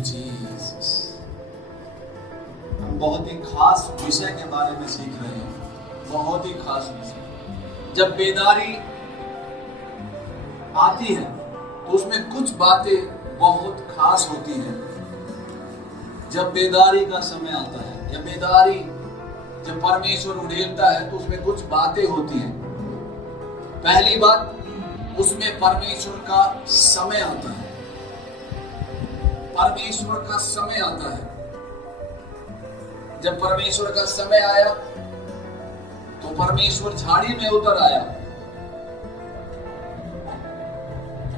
You Jesus. हम बहुत ही खास विषय के बारे में सीख रहे हैं, बहुत ही खास विषय। जब बेदारी आती है तो उसमें कुछ बातें बहुत खास होती हैं। जब बेदारी का समय आता है या बेदारी जब परमेश्वर उड़ेलता है तो उसमें कुछ बातें होती हैं। पहली बात, उसमें परमेश्वर का समय आता है। परमेश्वर का समय आता है। जब परमेश्वर का समय आया तो परमेश्वर झाड़ी में उतर आया।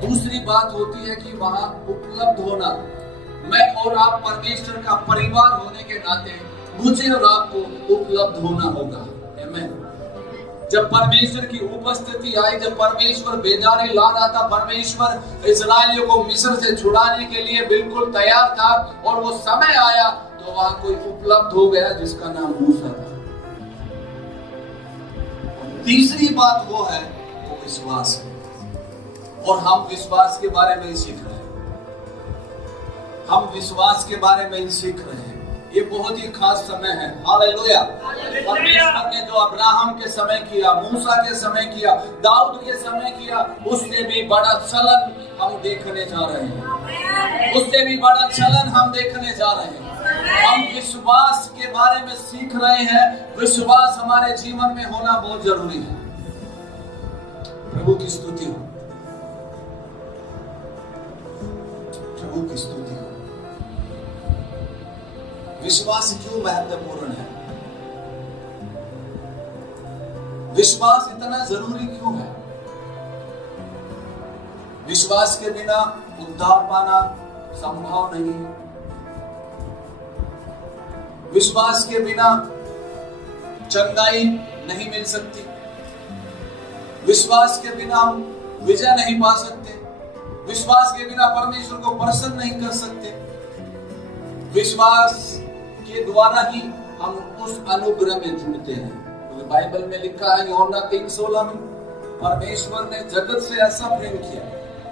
दूसरी बात होती है कि वहां उपलब्ध होना। मैं और आप परमेश्वर का परिवार होने के नाते मुझे और आपको उपलब्ध होना होगा। आमीन। जब परमेश्वर की उपस्थिति आई, जब परमेश्वर बेदारी ला रहा था, परमेश्वर इस्राएलियों को मिस्र से छुड़ाने के लिए बिल्कुल तैयार था और वो समय आया तो वहां कोई उपलब्ध हो गया जिसका नाम मूसा था। तीसरी बात वो है, वो विश्वास है। और हम विश्वास के बारे में ही सीख रहे हैं। हम विश्वास के बारे में ही सीख रहे हैं। ये बहुत ही खास समय है। हालेलुया। परमेश्वर ने जो अब्राहम के समय किया, मूसा के समय किया, दाऊद के समय किया, उससे भी बड़ा चलन हम देखने जा रहे हैं। उससे भी बड़ा चलन हम देखने जा रहे हैं। हम विश्वास के बारे में सीख रहे हैं। विश्वास हमारे जीवन में होना बहुत जरूरी है। प्रभु की स्तुति हो, प्रभु की स्तुति हो। विश्वास क्यों महत्वपूर्ण है? विश्वास इतना जरूरी क्यों है? विश्वास के बिना उद्धार पाना संभव नहीं है। विश्वास के बिना चंगाई नहीं मिल सकती। विश्वास के बिना हम विजय नहीं पा सकते। विश्वास के बिना परमेश्वर को प्रसन्न नहीं कर सकते। विश्वास के द्वारा ही हम उस अनुग्रह में जुड़ते हैं। क्योंकि बाइबल में लिखा है यूहन्ना 3:16 में, परमेश्वर ने जगत से ऐसा प्रेम किया,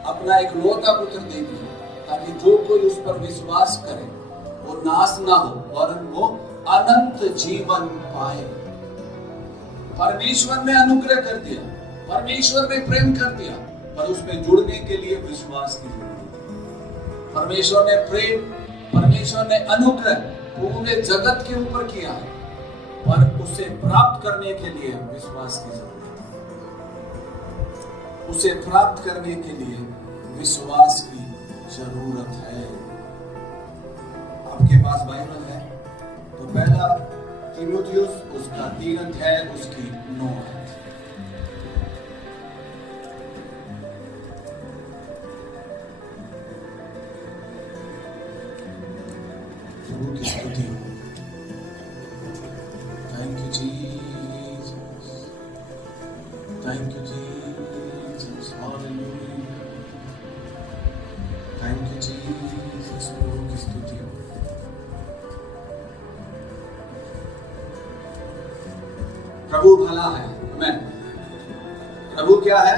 अपना एक लौता पुत्र दे दिया, ताकि जो कोई उस पर विश्वास करे वो नाश ना हो वरन वो अनंत जीवन पाए। परमेश्वर ने अनुग्रह कर दिया, परमेश्वर ने प्रेम कर दिया, पर उसमें जुड़ने के लिए विश्वास की जरूरत है। परमेश्वर ने प्रेम, परमेश्वर ने अनुग्रह पूरे जगत के ऊपर किया है, पर उसे प्राप्त करने के लिए विश्वास की जरूरत है। उसे प्राप्त करने के लिए विश्वास की जरूरत है। आपके पास बाइबल है तो पहला तीमुथियुस उसका 3 अध्याय उसकी 9 है। प्रभु की स्तुति हो। Thank you Jesus, thank you Jesus, hallelujah, thank you Jesus. प्रभु की स्तुति हो। प्रभु भला है। आमीन। प्रभु क्या है?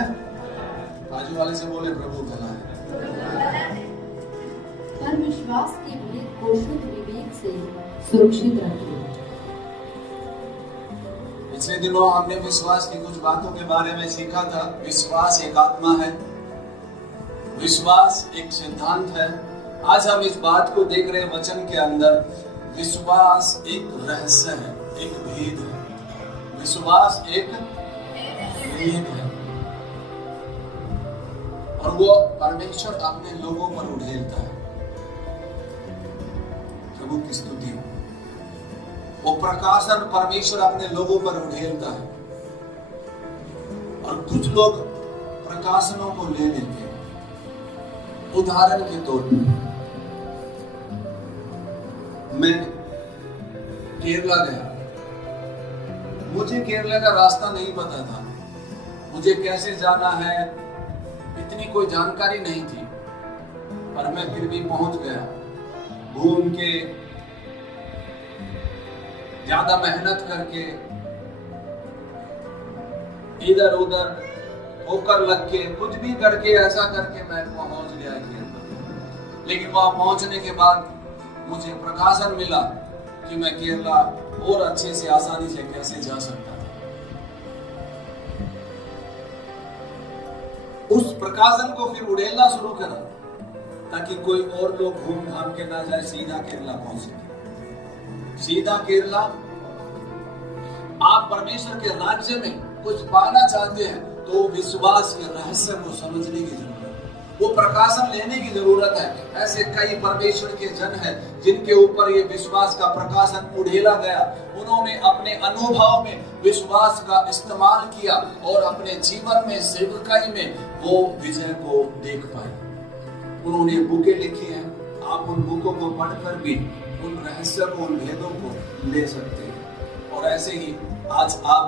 बाजू वाले से बोले प्रभु भला है। हर विश्वास के लिए को शुद्ध विवेक से सुरक्षित रखिए। पिछले दिनों हमने विश्वास की कुछ बातों के बारे में सीखा था। विश्वास एक आत्मा है, विश्वास एक सिद्धांत है। आज हम इस बात को देख रहे हैं वचन के अंदर। विश्वास एक रहस्य है, एक भेद है। विश्वास एक भेद है और वो परमेश्वर अपने लोगों पर उड़ेलता है। प्रभु की स्तुति हो। वो प्रकाशन परमेश्वर अपने लोगों पर उड़ेलता है और कुछ लोग प्रकाशनों को ले लेते हैं। उदाहरण के तौर पर मैं केरला गया। मुझे केरला का रास्ता नहीं पता था, मुझे कैसे जाना है इतनी कोई जानकारी नहीं थी, पर मैं फिर भी पहुंच गया। घूम के, ज्यादा मेहनत करके, इधर उधर होकर लग के, कुछ भी करके, ऐसा करके मैं पहुंच गया केरला। लेकिन वहां पहुंचने के बाद मुझे प्रकाशन मिला कि मैं केरला और अच्छे से आसानी से कैसे जा सकता था। उस प्रकाशन को फिर उड़ेलना शुरू करा ताकि कोई और लोग घूम घाम के ना जाए, सीधा केरला पहुंच सके। सीधा केरला। आप परमेश्वर के राज्य में कुछ पाना चाहते हैं तो विश्वास के रहस्य को समझने की जरूरत है, वो प्रकाशन लेने की जरूरत है। ऐसे कई परमेश्वर के जन हैं जिनके ऊपर ये विश्वास का प्रकाशन उड़ेला गया। उन्होंने अपने अनुभव में विश्वास का इस्तेमाल किया और अपने जीवन में, सेवकाई में वो विजय को देख पाए। उन्होंने बुकें लिखी हैं, आप उन बुकों को पढ़कर भी उन रहस्य को, उन भेदों को ले सकते हैं। और ऐसे ही आज आप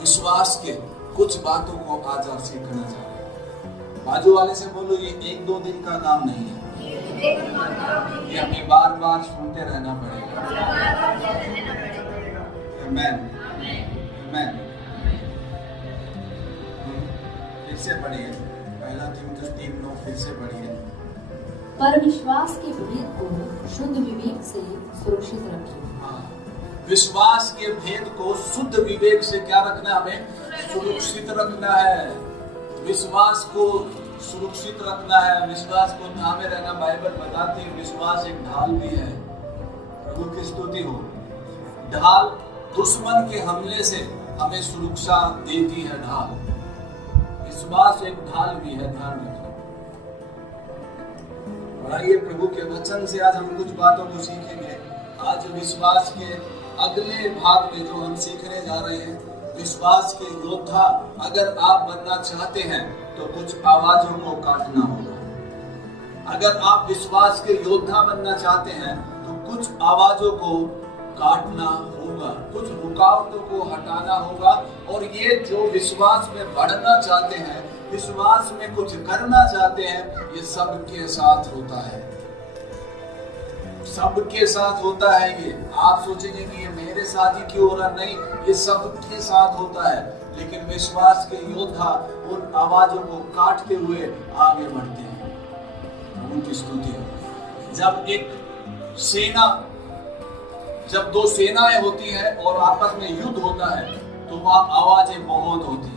विश्वास के कुछ बातों को आज आप सीखना चाहते हैं। बाजू वाले से बोलो, ये 1-2 दिन का काम नहीं है, ये हमें बार बार सुनते रहना पड़ेगा। आमेन, आमेन। फिर से पढ़िए, पहला तीमुथियुस 3:9 फिर से पढ़िए। पर विश्वास के भेद को शुद्ध विवेक से सुरक्षित रखिए। विश्वास के भेद को शुद्ध विवेक से क्या रखना, हमें सुरक्षित रखना है। विश्वास को सुरक्षित रखना है, विश्वास को थामे रहना। बाइबल बताती है विश्वास एक ढाल भी है। प्रभु की स्तुति हो। ढाल दुश्मन के हमले से हमें सुरक्षा देती है। ढाल, विश्वास एक ढाल भी है, ध्यान रखिए। आइए प्रभु के वचन से आज हम कुछ बातों को सीखेंगे। आज विश्वास के अगले भाग में जो हम सीखने जा रहे हैं, विश्वास के योद्धा अगर आप बनना चाहते हैं तो कुछ आवाजों को काटना होगा। अगर आप विश्वास के योद्धा बनना चाहते हैं तो कुछ आवाजों को काटना होगा, कुछ रुकावटों को हटाना होगा। और ये जो विश्वास में बढ़ना चाहते हैं, विश्वास में कुछ करना चाहते हैं, ये सबके साथ होता है। सबके साथ होता है। ये आप सोचेंगे कि ये मेरे साथ ही क्यों हो रहा, नहीं, ये सबके साथ होता है। लेकिन विश्वास के योद्धा उन आवाजों को काटते हुए आगे बढ़ते हैं। उनकी स्तुति है। जब दो सेनाएं होती हैं और आपस में युद्ध होता है तो वहां आवाजें बहुत होती हैं।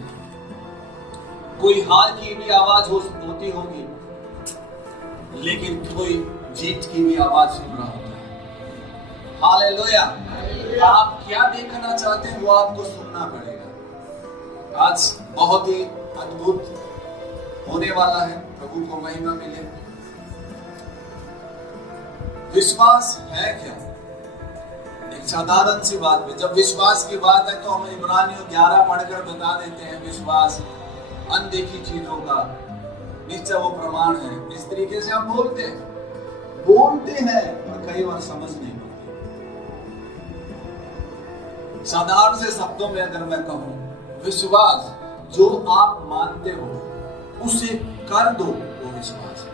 कोई हार की भी आवाज होती होगी, लेकिन कोई जीत की भी आवाज सुन रहा होता है। हालेलुया। आप क्या देखना चाहते हैं वो आपको सुनना पड़ेगा। आज बहुत ही अद्भुत होने वाला है। प्रभु को महिमा मिले। विश्वास है क्या? एक साधारण सी बात में, जब विश्वास की बात है तो हम इब्रानियों 11 पढ़कर बता देते हैं विश्वास अनदेखी चीजों का निश्चय वो प्रमाण है। इस तरीके से हम बोलते हैं पर कई बार समझ नहीं पाते। साधारण से शब्दों में अगर मैं कहूं, विश्वास जो आप मानते हो उसे कर दो, वो विश्वास है।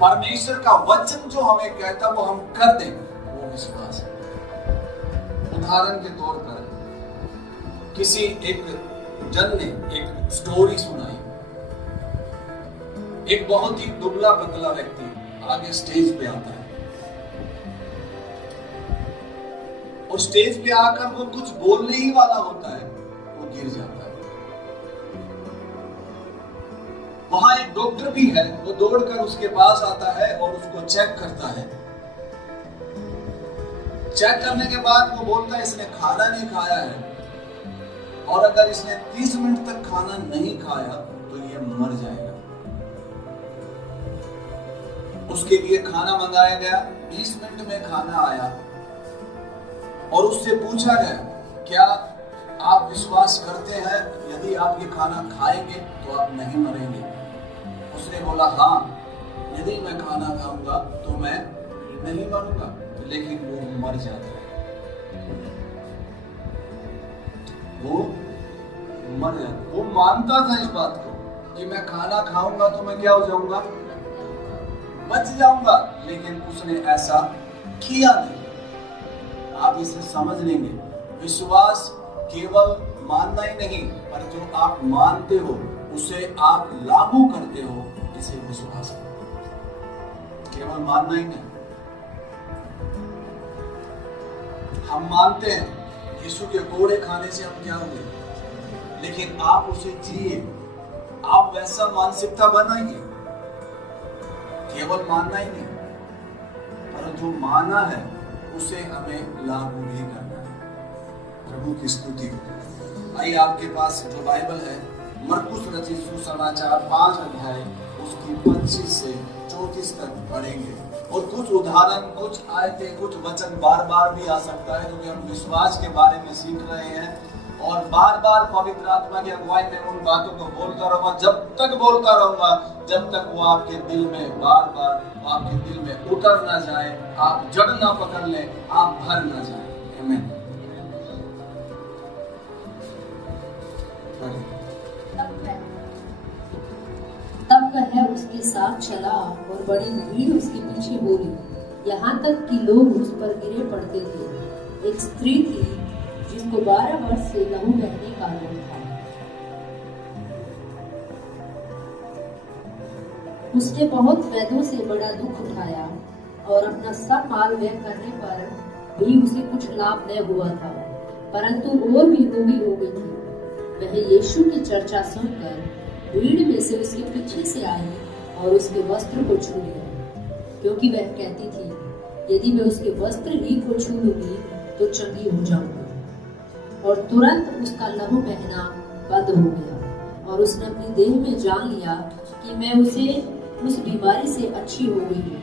परमेश्वर का वचन जो हमें कहता वो हम कर दें, वो विश्वास है। उदाहरण के तौर पर किसी एक जन ने एक स्टोरी सुनाई। एक बहुत ही दुबला पतला व्यक्ति आगे स्टेज पे आता है और स्टेज पे आकर वो कुछ बोलने ही वाला होता है, वो गिर जाता है। वहां एक डॉक्टर भी है, वो दौड़कर उसके पास आता है और उसको चेक करता है। चेक करने के बाद वो बोलता है इसने खाना नहीं खाया है और अगर इसने 30 मिनट तक खाना नहीं खाया तो ये मर जाएगा। उसके लिए खाना मंगाया गया, 20 मिनट में खाना आया और उससे पूछा गया क्या आप विश्वास करते हैं यदि आप ये खाना खाएंगे तो आप नहीं मरेंगे? उसने बोला हाँ, यदि मैं खाना खाऊंगा तो मैं नहीं मरूंगा। लेकिन वो मर जाता है, वो मर जाता। वो मानता था इस बात को कि मैं खाना खाऊंगा तो मैं क्या हो जाऊंगा, बच जाऊंगा, लेकिन उसने ऐसा किया नहीं। आप इसे समझ लेंगे, विश्वास केवल मानना ही नहीं, पर जो आप मानते हो उसे आप लागू करते हो, इसे विश्वास करो। केवल मानना ही नहीं, हम मानते हैं यीशु के कोड़े खाने से हम क्या हुए, लेकिन आप उसे जिए, आप वैसा मानसिकता बनाइए। केवल मानना ही नहीं, परंतु माना है उसे हमें लागू भी करना है। प्रभु की स्तुति हो। आइए आपके पास जो बाइबल है, मरकुस रचित सुसमाचार 5 अध्याय उसकी 25 से 34 तक पढ़ेंगे। और कुछ उदाहरण, कुछ आयतें, कुछ वचन बार बार भी आ सकता है, क्योंकि हम विश्वास के बारे में सीख रहे हैं। और बार बार पवित्र आत्मा की अगुवाई में उन बातों को बोलता रहूंगा, जब तक बोलता रहूंगा जब तक वो आपके दिल में बार बार आपके दिल में उतर ना जाए, आप जड़ ना पकड़ ले, आप भर ना जाए। आमीन। तब वह उसके साथ चला और बड़ी भीड़ उसके पीछे बोली, यहाँ तक कि लोग उस पर गिरे पड़ते थे। एक स्त्री थी जिसको 12 वर्ष से लहू बहने का रोग था। उसने बहुत वैद्यों से बड़ा दुख उठाया और अपना सब माल व्यय करने पर भी उसे कुछ लाभ न हुआ था, परंतु और भी दुबी हो गई थी। वह यीशु की चर्चा सुनकर भीड़ में से उसके पीछे से आई और उसके वस्त्र को छू लिया, क्योंकि वह कहती थी, यदि मैं उसके वस्त्र ही को छू लूंगी तो चंगी हो जाऊंगी। और तुरंत उसका लहू बहना बंद हो गया और उसने अपनी देह में जान लिया कि मैं उस बीमारी से अच्छी हो गई हूँ।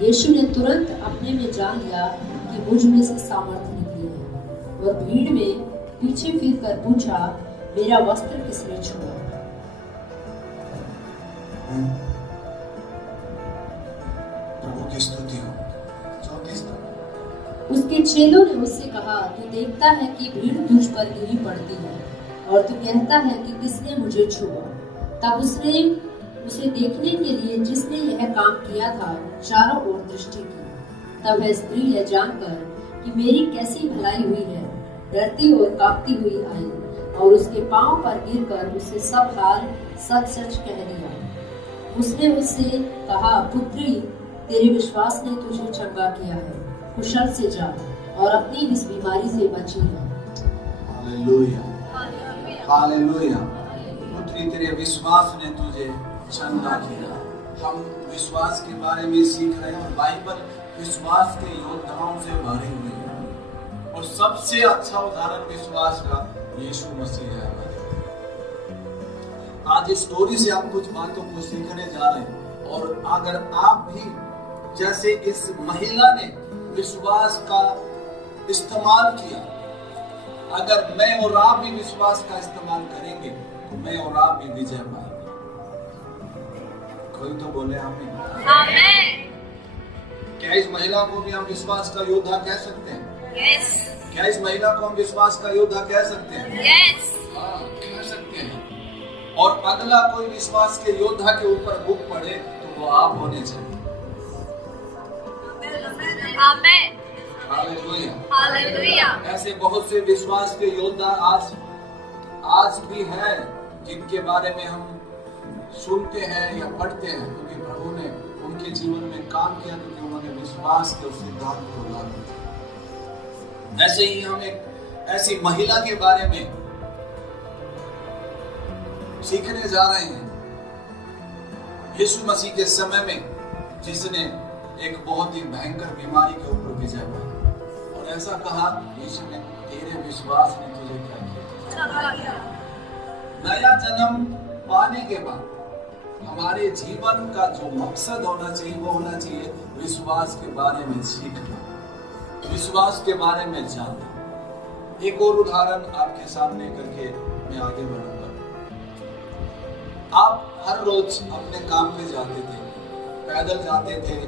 यीशु ने तुरंत अपने में जान लिया कि मुझ में से सामर्थ्य निकली है, और भीड़ में पीछे फिर कर पूछा, मेरा वस्त्र किसने छुआ? प्रभु की स्तुति हो। उसके चेलों ने उससे कहा, तू देखता है कि भीड़ तुझ पर गिरी पड़ती है और तू कहता है कि किसने मुझे छुआ? तब उसने उसे देखने के लिए जिसने यह काम किया था चारों ओर दृष्टि की। तब वह स्त्री यह जानकर कि मेरी कैसी भलाई हुई है, डरती और कांपती हुई आई और उसके पांव पर गिरकर उसे सब हाल सच सच कह दिया। उसने उससे कहा, पुत्री, तेरे विश्वास ने तुझे चंगा किया है, कुशल से जा और अपनी इस बीमारी से बची है। Hallelujah, hallelujah. पुत्री, तेरे विश्वास ने तुझे चंगा किया। हम विश्वास के बारे में सीख रहे हैं और बाइबल विश्वास के योद्धाओं से भरी हुई है, और सबसे अच्छा उदाहरण विश्वास का यीशु मसीह है। आज इस स्टोरी से हम कुछ बातों को सीखने जा रहे हैं, और अगर आप भी जैसे इस महिला ने विश्वास का इस्तेमाल किया, अगर मैं और आप भी विश्वास का इस्तेमाल करेंगे तो मैं और आप भी विजय पाएंगे। कोई तो बोले आमीन। आमीन। क्या इस महिला को भी हम विश्वास का योद्धा कह सकते हैं? यस। क्या इस महिला को हम विश्वास का योद्धा कह सकते हैं? यस। हाँ, कह सकते हैं। और अगला कोई विश्वास के योद्धा के ऊपर बुक पड़े तो वो आप होने चाहिए। आमीन। Hallelujah, hallelujah. ऐसे बहुत से विश्वास के योद्धा आज भी हैं, जिनके बारे में हम सुनते हैं या पढ़ते हैं, क्योंकि प्रभु ने उनके जीवन में काम किया, क्योंकि उन्होंने विश्वास के सिद्धांत को लागू किया। ऐसे ही हम एक ऐसी महिला के बारे में सीखने जा रहे हैं, यीशु मसीह के समय में, जिसने एक बहुत ही भयंकर बीमारी के ऊपर विजय पाया, और ऐसा कहा यीशु ने, तेरे विश्वास ने तुझे क्या किया। नया जन्म पाने के बाद हमारे जीवन का जो मकसद होना चाहिए वो होना चाहिए विश्वास के बारे में सीखना, विश्वास के बारे में जानना। एक और उदाहरण आपके सामने करके मैं आगे बढ़ूंगा। आप हर रोज अपने काम पे जाते थे, पैदल जाते थे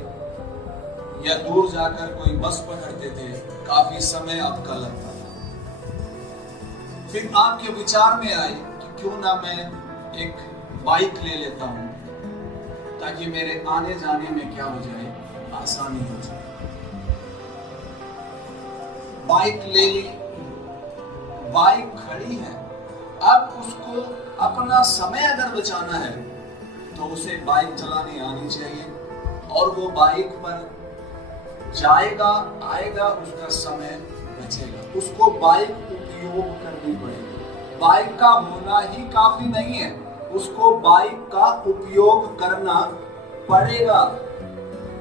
या दूर जाकर कोई बस पकड़ते थे, काफी समय आपका लगता था। फिर आपके विचार में आए कि क्यों ना मैं एक बाइक ले लेता हूं, ताकि मेरे आने जाने में क्या हो जाए, आसानी हो जाए। बाइक ले ली, बाइक खड़ी है, अब उसको अपना समय अगर बचाना है तो उसे बाइक चलानी आनी चाहिए और वो बाइक पर जाएगा आएगा, उसका समय बचेगा। उसको बाइक उपयोग करनी पड़ेगी। बाइक का होना ही काफी नहीं है, उसको बाइक का उपयोग करना पड़ेगा।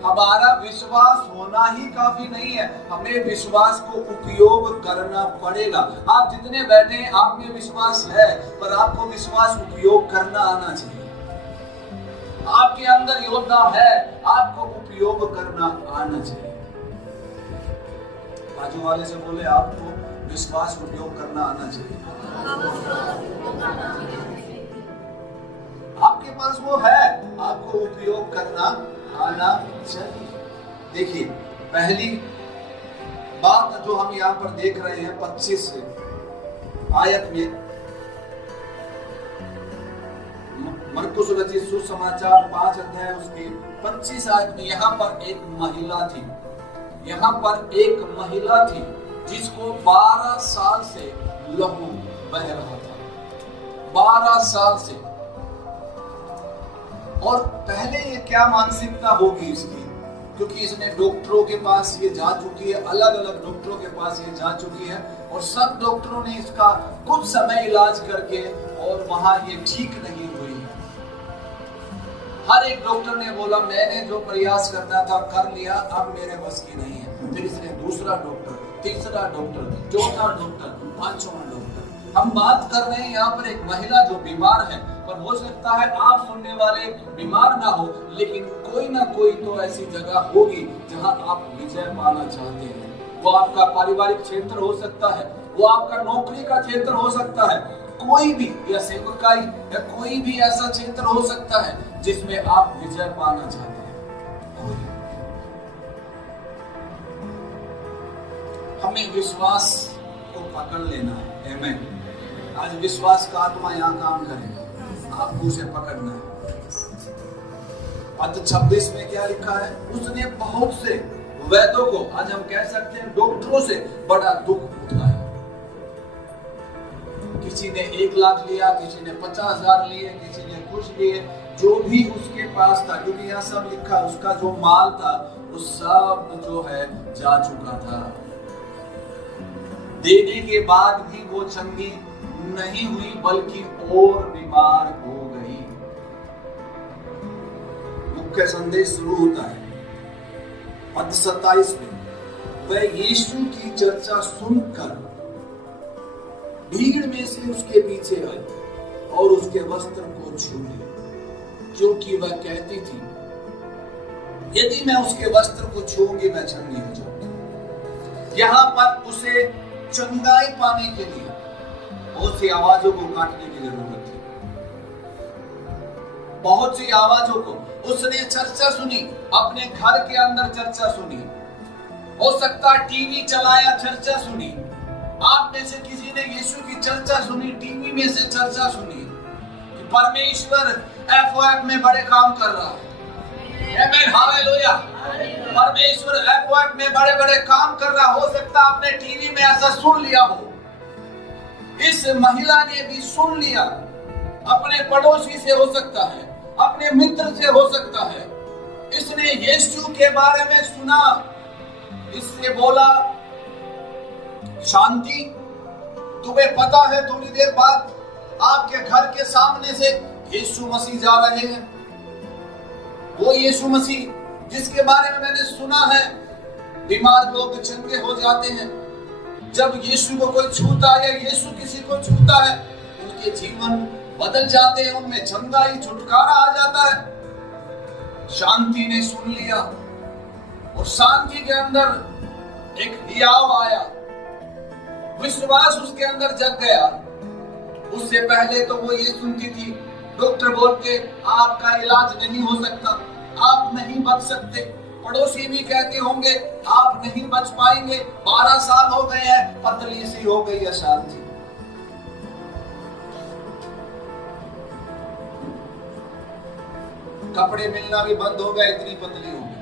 हमारा विश्वास होना ही काफी नहीं है, हमें विश्वास को उपयोग करना पड़ेगा। आप जितने बैठे हैं आप में विश्वास है, पर आपको विश्वास उपयोग करना आना चाहिए। आपके अंदर योद्धा है, आपको उपयोग करना आना चाहिए। बाजू वाले से बोले आपको विश्वास उपयोग करना आना चाहिए। आपके पास वो है, आपको उपयोग करना आना चाहिए। देखिए पहली बात जो हम यहाँ पर देख रहे हैं 25 आयत में, मरकुस रचित सुसमाचार 5 अध्याय उसकी 25 आयत में यहाँ पर एक महिला थी। यहाँ पर एक महिला थी जिसको 12 साल से लहू बह रहा था, 12 साल से। और पहले ये क्या मानसिकता होगी इसकी, क्योंकि इसने डॉक्टरों के पास ये जा चुकी है, अलग अलग डॉक्टरों के पास ये जा चुकी है और सब डॉक्टरों ने इसका कुछ समय इलाज करके और वहां ये ठीक नहीं हुई। हर एक डॉक्टर ने बोला मैंने जो प्रयास करना था कर लिया, अब मेरे बस की नहीं है। फिर इसने दूसरा डॉक्टर, तीसरा डॉक्टर, चौथा डॉक्टर, पांचवा डॉक्टर। हम बात कर रहे हैं यहाँ पर एक महिला जो बीमार है, पर हो सकता है आप सुनने वाले बीमार ना हो, लेकिन कोई ना कोई तो ऐसी जगह होगी जहां आप विजय पाना चाहते हैं। वो आपका पारिवारिक क्षेत्र हो सकता है, वो आपका नौकरी का क्षेत्र हो सकता है, कोई भी, या सेवकाई या कोई भी ऐसा क्षेत्र हो सकता है जिसमें आप विजय पाना चाहते हैं। हमें विश्वास को पकड़ लेना है। आमीन। आज विश्वास का आत्मा यहाँ काम करेगा, आपको उसे पकड़ना है। पद 26 में क्या लिखा है? उसने बहुत से वैद्यों को, आज हम कह सकते हैं डॉक्टरों से, बड़ा दुख उठाया। किसी ने 1 लाख लिया, किसी ने 50,000 लिए, किसी ने कुछ लिए, जो भी उसके पास था, क्योंकि यहाँ सब लिखा, उसका जो माल था वो सब जो है जा चुका था। देने के बाद भी वो चंगी नहीं हुई, बल्कि और बीमार हो गई। मुख्य संदेश शुरू होता है पद 27 में। वह यीशु की चर्चा सुनकर भीड़ में से उसके पीछे आई और उसके वस्त्र को छू लिया, क्योंकि वह कहती थी यदि मैं उसके वस्त्र को छूऊंगी मैं चंगी हो जाऊंगी। यहाँ पर उसे चंगाई पाने के लिए बहुत सी आवाजों को काटने की जरूरत थी। बहुत सी आवाजों को उसने चर्चा सुनी, अपने घर के अंदर चर्चा सुनी, हो सकता टीवी चलाया, चर्चा सुनी। आप में से किसी ने यीशु की चर्चा सुनी, टीवी में से चर्चा सुनी कि परमेश्वर एफओएफ में बड़े काम कर रहा है। आमीन, हालेलुया। परमेश्वर एफओएफ में बड़े बड़े काम कर रहा। हो सकता आपने टीवी में ऐसा सुन लिया हो। इस महिला ने भी सुन लिया, अपने पड़ोसी से हो सकता है, अपने मित्र से हो सकता है। इसने यीशु के बारे में सुना, इससे बोला शांति, तुम्हें पता है थोड़ी देर बाद आपके घर के सामने से यीशु मसीह जा रहे हैं। वो यीशु मसीह जिसके बारे में मैंने सुना है बीमार लोग चंगे हो जाते हैं। जब यीशु को कोई छूता है या यीशु किसी को छूता है, उनके जीवन बदल जाते हैं, उनमें चंगाई छुटकारा आ जाता है। शांति ने सुन लिया और शांति के अंदर एक हियाव आया, विश्वास उसके अंदर जग गया। उससे पहले तो वो ये सुनती थी, डॉक्टर बोलते आपका इलाज नहीं हो सकता, आप नहीं बच सकते। पड़ोसी भी कहते होंगे आप नहीं बच पाएंगे, 12 साल हो गए हैं, पतली सी हो गई है शांति। कपड़े मिलना भी बंद हो गया, इतनी पतली हो गई।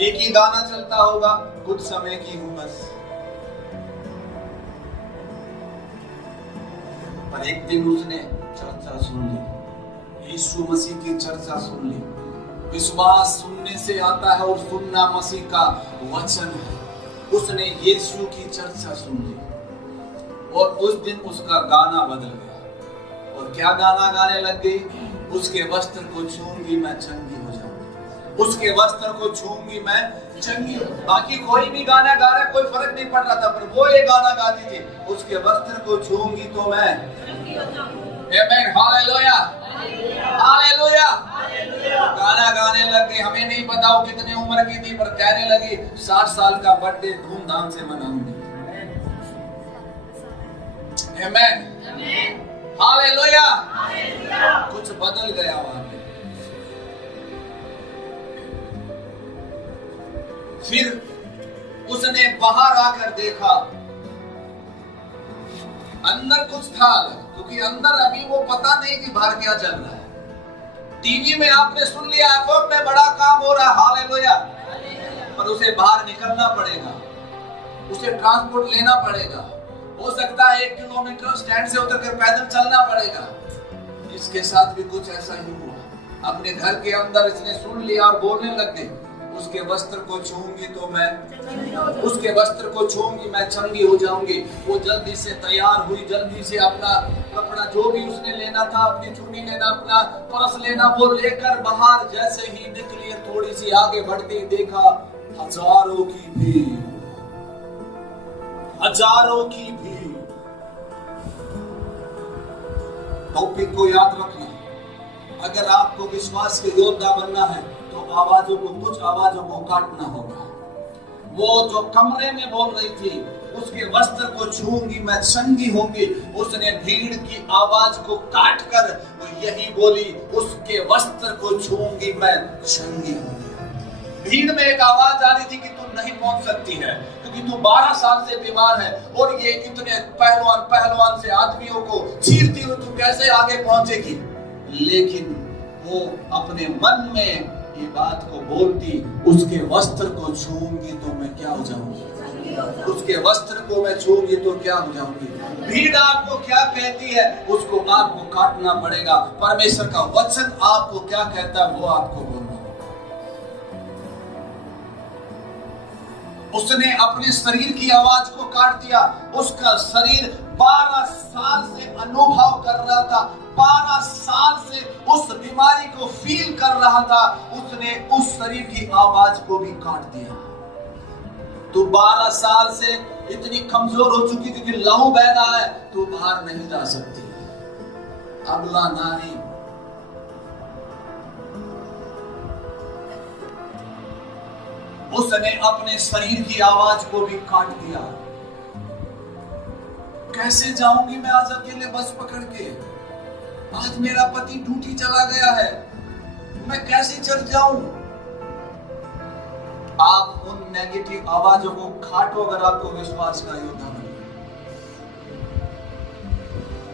एक ही गाना चलता होगा, कुछ समय की हूं बस। पर एक दिन उसने चर्चा सुन ली, यीशु मसीह की चर्चा सुन ली। विश्वास सुनने से आता है और सुनना मसीह का वचन है। उसने यीशु की चर्चा सुन ली और उस दिन उसका गाना बदल गया। और क्या गाना गाने लग गई? उसके वस्त्र को छूंगी मैं चंगी हो जाऊंगी, उसके वस्त्र को छूंगी मैं चंगी हो। बाकी कोई भी गाना गा रहा, कोई फर्क नहीं पड़ रहा था, पर वो ये गाना गाती थी, उसके वस्त्र को छूंगी तो मैं चंगी हो जाऊंगी। आमेन, हालेलुया, हालेलुया। गाना गाने लग गई। हमें नहीं पता वो कितने उम्र की थी, पर कहने लगी 60 साल का बर्थडे धूमधाम से मनाऊंगी। आमेन, हालेलुया। कुछ बदल गया वहां पे। फिर उसने बाहर आकर देखा, अंदर कुछ था, क्योंकि अंदर अभी वो पता नहीं कि बाहर क्या चल रहा है। टीवी में आपने सुन लिया एफएम में बड़ा काम हो रहा है, हालेलुया, पर उसे बाहर निकलना पड़ेगा, उसे ट्रांसपोर्ट लेना पड़ेगा। हो सकता है 1 किलोमीटर स्टैंड से उतरकर पैदल चलना पड़ेगा। इसके साथ भी कुछ ऐसा ही हुआ। अपने घर के अंदर इसने सुन लिया और बोलने लग गई, उसके वस्त्र को छूंगी तो मैं, उसके वस्त्र को छूंगी मैं चंगी हो जाऊंगी। वो जल्दी से तैयार हुई, जल्दी से अपना कपड़ा जो भी उसने लेना था, अपनी चुन्नी लेना, अपना पर्स लेना, वो लेकर बाहर जैसे ही निकली, थोड़ी सी आगे बढ़ती, देखा हजारों की भीड़, हजारों की भीड़। टॉपिक को याद रखना, अगर आपको विश्वास के योद्धा बनना है तो आवाजों को, कुछ आवाजों को काटना होगा। वो जो कमरे में बोल रही थी, उसके वस्त्र को छूंगी मैं चंगी होंगी, उसने भीड़ की आवाज को काट कर यही बोली, उसके वस्त्र को छूंगी मैं चंगी होंगी। भीड़ में एक आवाज आ रही थी कि तू नहीं पहुंच सकती है, क्योंकि तू 12 साल से बीमार है और ये इतने पहलवान से आदमियों को चीरती हुई तू कैसे आगे पहुंचेगी। लेकिन वो अपने मन में ये बात को बोलती, उसके वस्त्र को छूंगी तो मैं क्या हो जाऊंगी, उसके वस्त्र को मैं छूंगी तो क्या हो जाऊंगी। भीड़ आपको क्या कहती है उसको आपको काटना पड़ेगा। परमेश्वर का वचन आपको क्या कहता है वो आपको बोलना। उसने अपने शरीर की आवाज को काट दिया। उसका शरीर 12 साल से अनुभव कर रहा था, 12 साल से उस बीमारी को फील कर रहा था, उसने उस शरीर की आवाज को भी काट दिया। तू 12 साल से इतनी कमजोर हो चुकी थी कि लहू बह रहा है, तू बाहर नहीं जा सकती। अगला नारी उसने अपने शरीर की आवाज को भी काट दिया। कैसे जाऊंगी मैं आज अकेले बस पकड़ के? आज मेरा पति ड्यूटी चला गया है, मैं कैसे चल जाऊं? आप उन नेगेटिव आवाजों को काटो अगर आपको विश्वास का योद्धा बनना।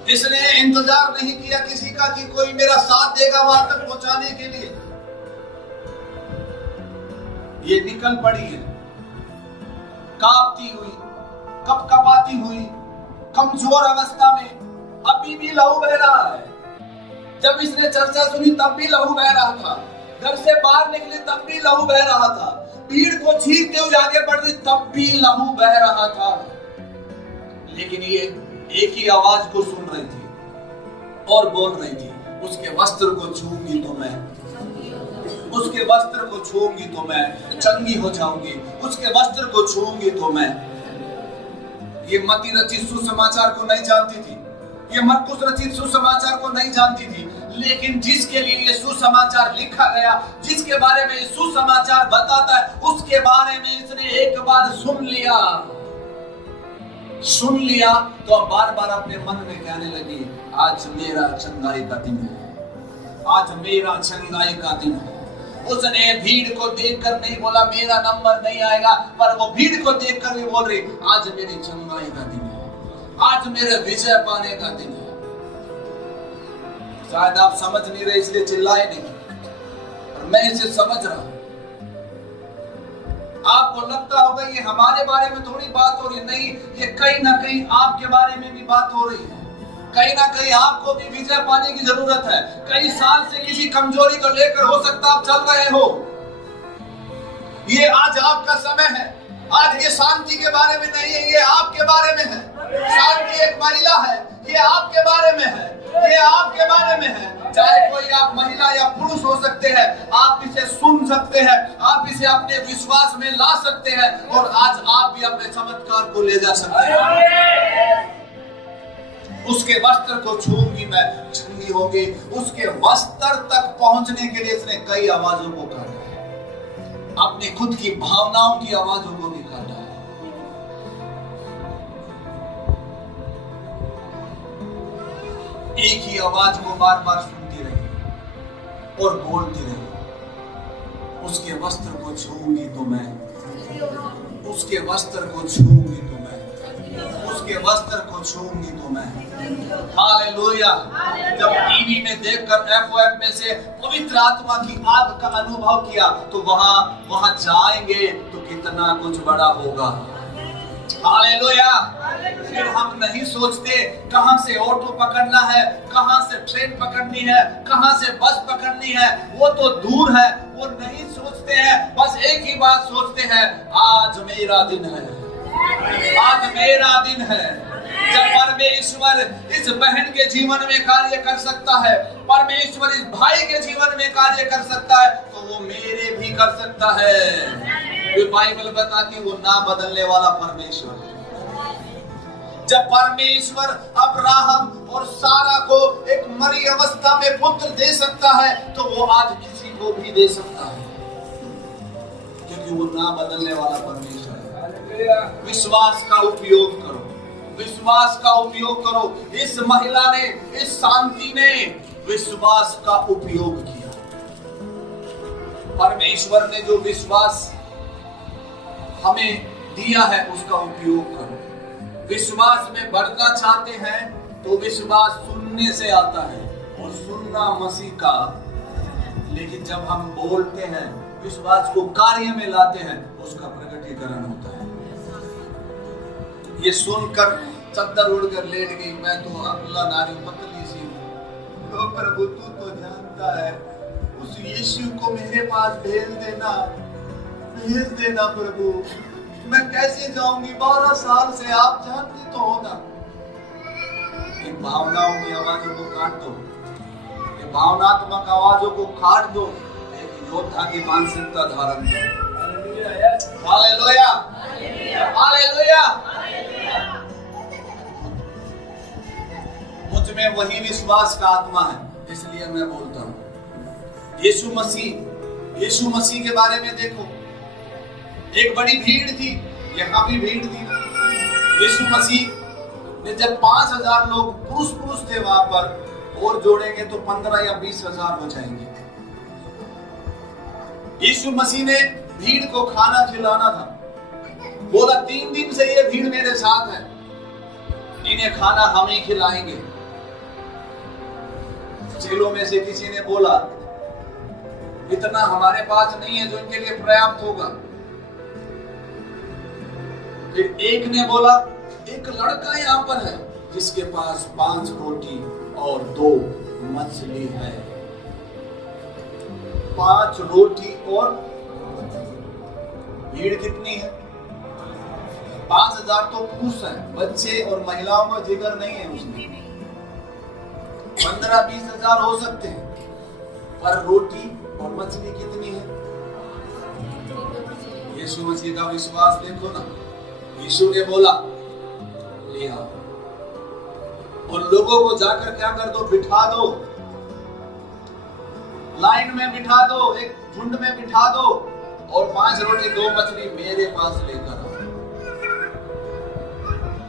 इसने इंतजार नहीं किया किसी का कि कोई मेरा साथ देगा वहां तक पहुंचाने के लिए। ये निकल पड़ी है, कांपती हुई, कपकपाती हुई, कमजोर अवस्था में, अभी भी लहू बह रहा है। जब इसने चर्चा सुनी तब भी लहू बह रहा था, घर से बाहर निकले तब भी लहू बह रहा था, भीड़ को चीरते हुए आगे बढ़ रही तब भी लहू बह रहा था। लेकिन ये एक ही आवाज को सुन रही थी और बोल रही थी, उसके वस्त्र को छूंगी तो मैं, उसके वस्त्र को छूंगी तो मैं चंगी हो जाऊंगी, उसके वस्त्र को छूंगी तो मैं। ये मती रचित सुसमाचार को नहीं जानती थी, ये मरकुस रचित सुसमाचार को नहीं जानती थी, लेकिन जिसके लिए ये सुसमाचार लिखा गया, जिसके बारे में ये सुसमाचार बताता है, उसके बारे में इसने एक बार सुन लिया तो बार बार अपने मन में कहने लगी, आज मेरा चंगाई का दिन है, आज मेरा चंगाई का दिन है। उसने भीड़ को देखकर नहीं बोला मेरा नंबर नहीं आएगा, पर वो भीड़ को देखकर भी बोल रही, आज मेरी चंगाई का दिन है, आज मेरे विजय पाने का दिन है। शायद आप समझ नहीं रहे इसलिए चिल्लाए नहीं, और मैं इसे समझ रहा हूं। आपको लगता होगा ये हमारे बारे में थोड़ी बात हो रही, नहीं, ये कहीं ना कहीं आपके बारे में भी बात हो रही है। कहीं ना कहीं आपको भी विजय पाने की जरूरत है। कई साल से किसी कमजोरी को लेकर हो सकता आप चल रहे हो, ये आज आपका समय है। आज ये शांति के बारे में नहीं है, ये आपके बारे में है। शांति एक महिला है, ये आपके बारे में है, ये आपके बारे में है। चाहे कोई आप महिला या पुरुष हो सकते हैं, आप इसे सुन सकते हैं, आप इसे अपने विश्वास में ला सकते हैं और आज आप भी अपने चमत्कार को ले जा सकते हैं। उसके वस्त्र को छूंगी मैं, छूंगी होगी। उसके वस्त्र तक पहुंचने के लिए इसने कई आवाजों को काटा है, अपने खुद की भावनाओं की आवाजों को भी काटा है। एक ही आवाज को बार बार सुनती रही और बोलती रही, उसके वस्त्र को छूंगी तो मैं, उसके वस्त्र को छूंगी तो मैं, उसके वस्त्र को छूंगी तो मैं। हालेलुया। जब टीवी में देखकर एफओएफ में से पवित्र आत्मा की आग का अनुभव किया तो वहां जाएंगे तो कितना कुछ बड़ा होगा। हालेलुया। फिर हम नहीं सोचते कहां से ऑटो पकड़ना है, कहां से ट्रेन पकड़नी है, कहां से बस पकड़नी है, वो तो दूर है, वो नहीं सोचते हैं। बस एक ही बात सोचते हैं, आज मेरा दिन है, आज मेरा दिन है। जब परमेश्वर इस बहन के जीवन में कार्य कर सकता है, परमेश्वर इस भाई के जीवन में कार्य कर सकता है, तो वो मेरे भी कर सकता है। बाइबल बताती वो ना बदलने वाला परमेश्वर है। जब परमेश्वर अब्राहम और सारा को एक मरी अवस्था में पुत्र दे सकता है, तो वो आज किसी को भी दे सकता है, क्योंकि वो ना बदलने वाला परमेश्वर है। विश्वास का उपयोग करो, विश्वास का उपयोग करो। इस महिला ने, इस शांति ने विश्वास का उपयोग किया। परमेश्वर ने जो विश्वास हमें दिया है उसका उपयोग करो। विश्वास में बढ़ना चाहते हैं तो विश्वास सुनने से आता है और सुनना मसीह का। लेकिन जब हम बोलते हैं, विश्वास को कार्य में लाते हैं, उसका प्रकटीकरण होता है। ये सुनकर चद्दर उड़कर लेट गई, मैं तो अबला नारी पतली सी हूँ, तो प्रभु तू तो जानता है, उस यीशु को मेरे पास भेज देना प्रभु। मैं कैसे जाऊंगी, 12 साल से, आप जानते तो हो ना। इन भावनाओं की आवाजों को काट दो, ये भावनात्मक आवाजों को काट दो, एक योद्धा की मानसिकता धारण करो। Hallelujah, hallelujah. मुझ में वही विश्वास का आत्मा है, इसलिए मैं बोलता हूं। यीशु मसीह के बारे में देखो, एक बड़ी भीड़ थी, यहां भी भीड़ थी। यीशु मसीह ने जब 5000 लोग पुरुष थे वहां पर, और जोड़ेंगे तो 15 या 20,000 हो जाएंगे। यीशु मसीह ने भीड़ को खाना खिलाना था, बोला 3 दिन से ये भीड़ मेरे साथ है, इन्हें खाना हम ही खिलाएंगे। चेलों में से किसी ने बोला इतना हमारे पास नहीं है जो इनके लिए पर्याप्त होगा। फिर एक ने बोला एक लड़का यहाँ पर है जिसके पास 5 रोटी और 2 मछली है। 5 रोटी और भीड़ कितनी है? 5000 तो पुरुष है, बच्चे और महिलाओं का जिक्र नहीं है उसमें। 15-20 हजार हो सकते हैं, पर रोटी और मछली कितनी है? यीशु मसीह का विश्वास देखो ना। यीशु ने बोला ले आओ, और लोगों को जाकर क्या कर दो, बिठा दो, लाइन में बिठा दो, एक झुंड में बिठा दो, और 5 रोटी 2 मछली मेरे पास लेकर आओ।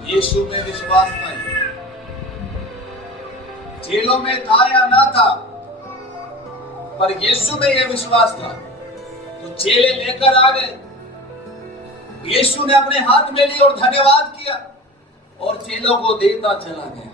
यीशु में विश्वास था, चेलों में था या ना था, पर यीशु में यह विश्वास था, तो चेले लेकर आ गए। यीशु ने अपने हाथ में ली और धन्यवाद किया और चेलों को देता चला गया।